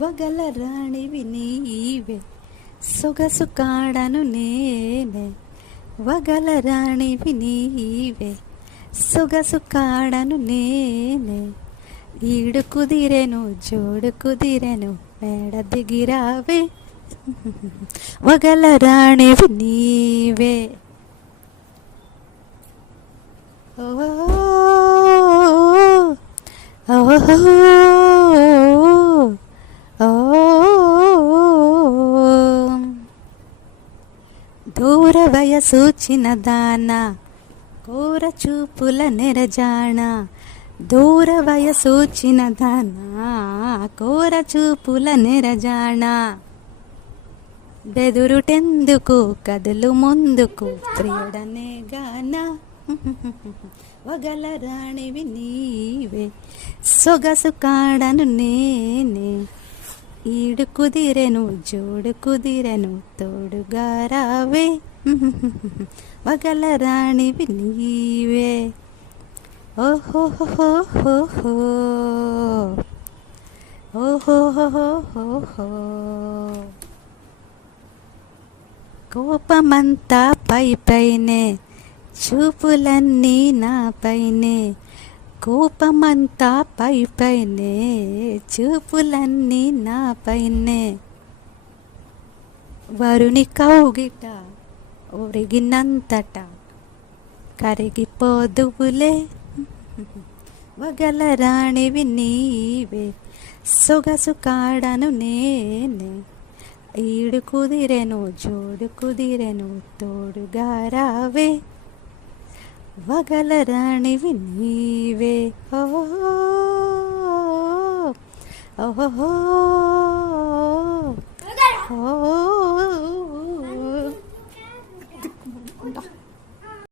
వగల రాణివి నీవే సొగసు కాడను నేనే వగల రాణివి నీవే సొగసు కాడను నేనే ఈడు కుదిరెను జోడు కుదిరెను మేడ దిగిరావే వగల రాణివి నీవే ఓ దూర వయసు చిన్నదాన కోర చూపుల నెరజాణ దూర వయసు చిన్నదాన కోర చూపుల నెరజాణ బెదురుటెందుకు కదులు ముందుకు ప్రియుడనే గాన వగల రాణివి నీవే సొగసు కాడను నేనే ఈడు కుదిరెను జోడు కుదిరెను తోడుగా రావే వగల రాణివి నీవే ఓహోహోహోహో ఓహోహోహోహో కోపమంతా పై పైనే చూపులన్నీ నాపైనే కోపమంతా పై పైనే చూపులన్నీ నాపైనే వరుని కౌగిట ఒరిగినంతట కరిగిపోదువులే వగల రాణివి నీవే సొగసు కాడను నేనే ఈడు కుదిరెను జోడు కుదిరెను తోడుగా రావే వగల రాణివి నీవే ఓహో